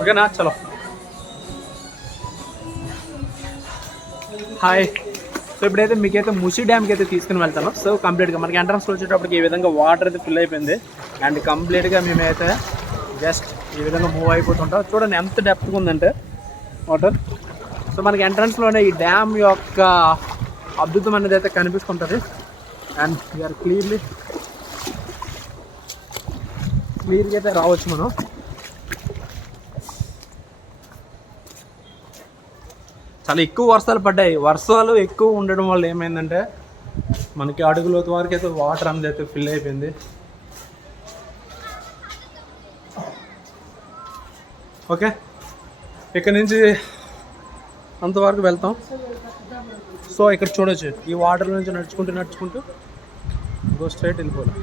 ఓకేనా చలో hi. So ఇప్పుడైతే మీకైతే ముసి డ్యామ్కి అయితే తీసుకుని వెళ్తాను. సో కంప్లీట్గా మనకి ఎంట్రన్స్లో వచ్చేటప్పటికి ఈ విధంగా వాటర్ అయితే ఫిల్ అయిపోయింది. అండ్ కంప్లీట్గా మేమైతే జస్ట్ ఈ విధంగా మూవ్ అయిపోతుంటాం. చూడండి ఎంత డెప్త్గా ఉందంటే వాటర్. సో మనకి ఎంట్రన్స్లోనే ఈ డ్యామ్ యొక్క అద్భుతం అనేది అయితే కనిపిస్తుంటుంది. అండ్ వీఆర్ క్లియర్గా అయితే రావచ్చు మనం. చాలా ఎక్కువ వర్షాలు పడ్డాయి. వర్షాలు ఎక్కువ ఉండడం వల్ల ఏమైందంటే మనకి అడుగులోతు వరకు అయితే వాటర్ అనేది అయితే ఫిల్ అయిపోయింది. ఓకే, ఇక్కడ నుంచి అంతవరకు వెళ్తాం. సో ఇక్కడ చూడొచ్చు ఈ వాటర్ నుంచి నడుచుకుంటూ గో స్ట్రైట్ వెళ్ళిపోవాలి.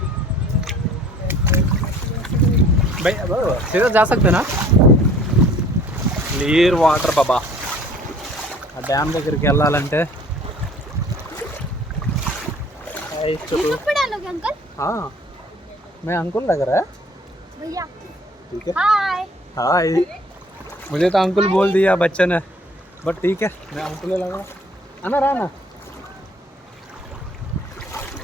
भाई अब सीधा जा सकते ना. క్లియర్ వాటర్ బాబా. ఆ డ్యామ్ దగ్గరికి వెళ్ళాలంటే हाँ मैं अंकुल लग रहा है भैया. ठीक है हाय. मुझे तो अंकुल बोल दिया बच्चे ने, बट ठीक है मैं अंकुल लग रहा है ना.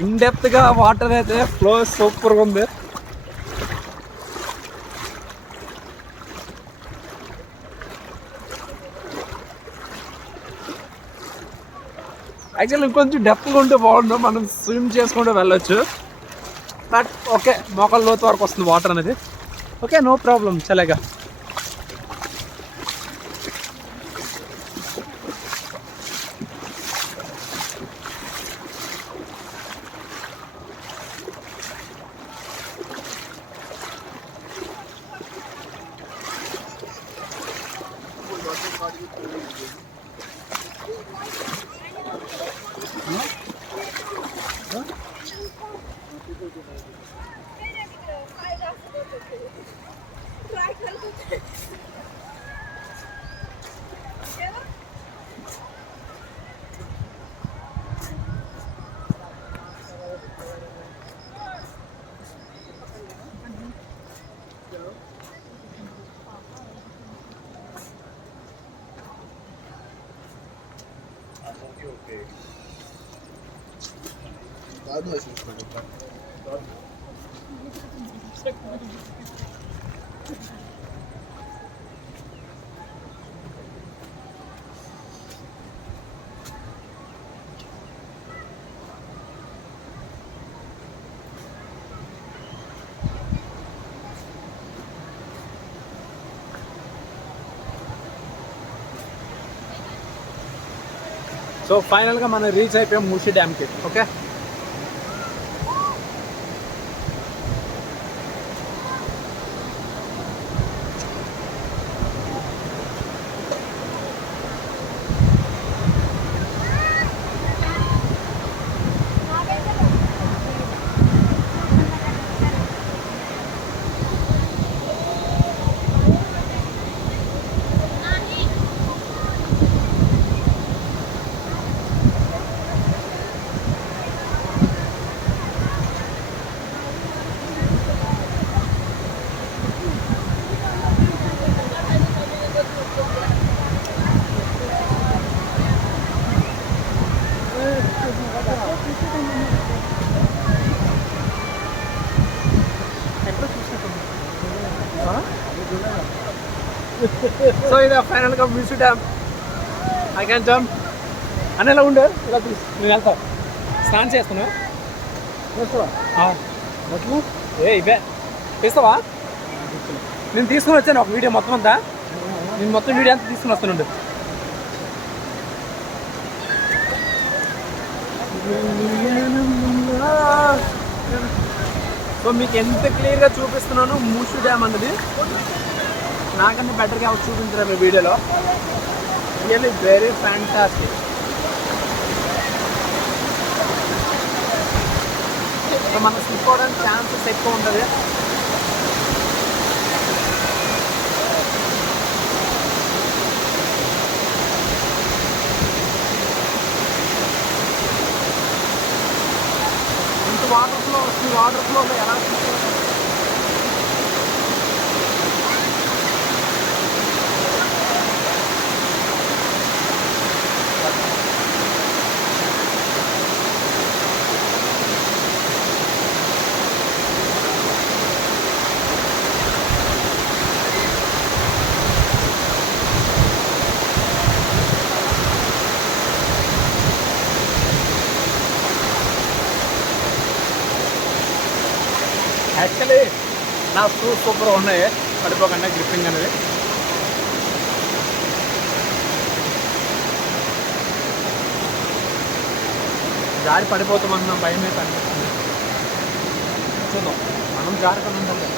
ఇన్ డెప్త్గా వాటర్ అయితే ఫ్లో సూపర్గా ఉంది. యాక్చువల్లీ ఇంకొంచెం డెప్త్గా ఉంటే బాగుండు, మనం స్విమ్ చేసుకుంటూ వెళ్ళొచ్చు. బట్ ఓకే, మోకాళ్ళ లోతు వరకు వస్తుంది వాటర్ అనేది. ఓకే నో ప్రాబ్లం చలేగా. సో ఫైనల్గా మనం రీచ్ అయిపోయాం ముషి డ్యామ్కి. ఓకే, సో ఇది ఫైనల్గా ముషి డ్యామ్. ఐ క్యాన్ జంప్ అని ఎలా ఉండే ఇలా తీసి నేను వెళ్తాను. స్నానం చేస్తున్నావు బట్లు ఇవే తీస్తావా? నేను తీసుకుని వచ్చాను ఒక వీడియో మొత్తం అంతా. నేను మొత్తం వీడియో అంతా తీసుకుని వస్తానుండు. సో మీకు ఎంత క్లియర్గా చూపిస్తున్నాను ముషి డ్యామ్ అన్నది. నాకన్నా బెటర్గా చూపించరా మీ వీడియోలో. Really very fantastic. సో మనం స్లిప్ అవడానికి ఛాన్సెస్ ఎక్కువ ఉంటుంది. ఇంత వాటర్ ఫ్లో ఎలా నా షూస్ సూపర్గా ఉన్నాయి, పడిపోకుండా గ్రిప్పింగ్ అనేది. జారి పడిపోతామన్న భయం అయితే అనిపిస్తుంది. చూద్దాం, మనం జారకుండా ఉంటాం కదా.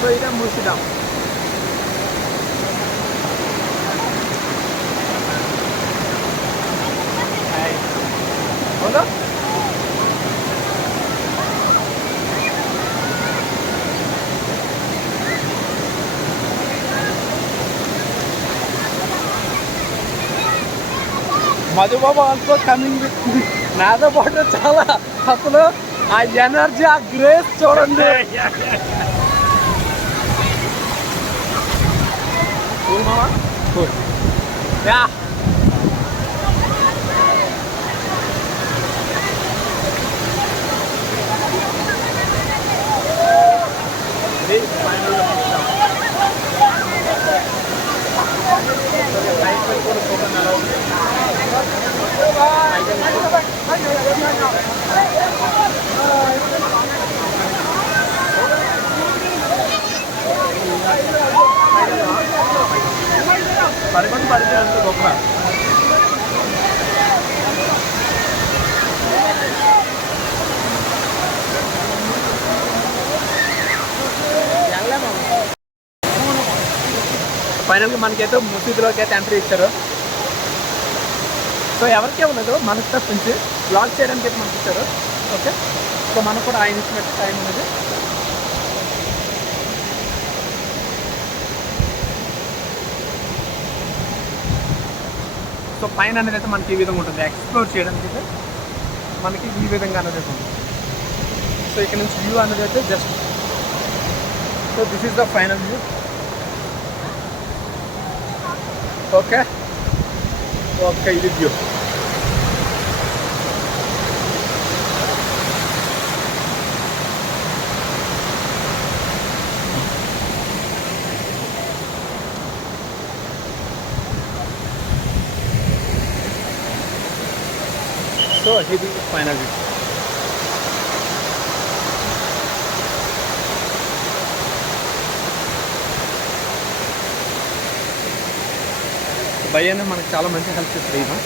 సో ఇదే మూసీ డ్యామ్. అవునా? మధుబాబు ఆల్సో కమింగ్ విత్ నాతో పాటు చాలా అసలు ఆ ఎనర్జీ, ఆ గ్రేస్ చూడండి. కూల్ మామా, కూల్. యా పడితే అంత గొప్ప. ఫైనల్గా మనకైతే మసీదులోకి అయితే ఎంట్రీ ఇచ్చారు. సో ఎవరికి ఇవ్వలేదు, మనకు తప్పించి బ్లాగ్ చేయడానికి అయితే మనకి ఇచ్చారు. ఓకే, సో మనకు కూడా ఆయన ఇచ్చినట్టు టైం ఉన్నది. సో పైన అనేది అయితే మనకి ఈ విధంగా ఉంటుంది, ఎక్స్ప్లోర్ చేయడానికి అయితే మనకి ఈ విధంగా అనేది ఉంటుంది. సో ఇక్కడ నుంచి వ్యూ అనేది అయితే just, so this is the final view. Okay okay, ఇది వ్యూ. సో ఇది ఫైనల్ వ్యూ. భయ్యనే మనకు చాలా మంచి హెల్ప్ చేస్తారు.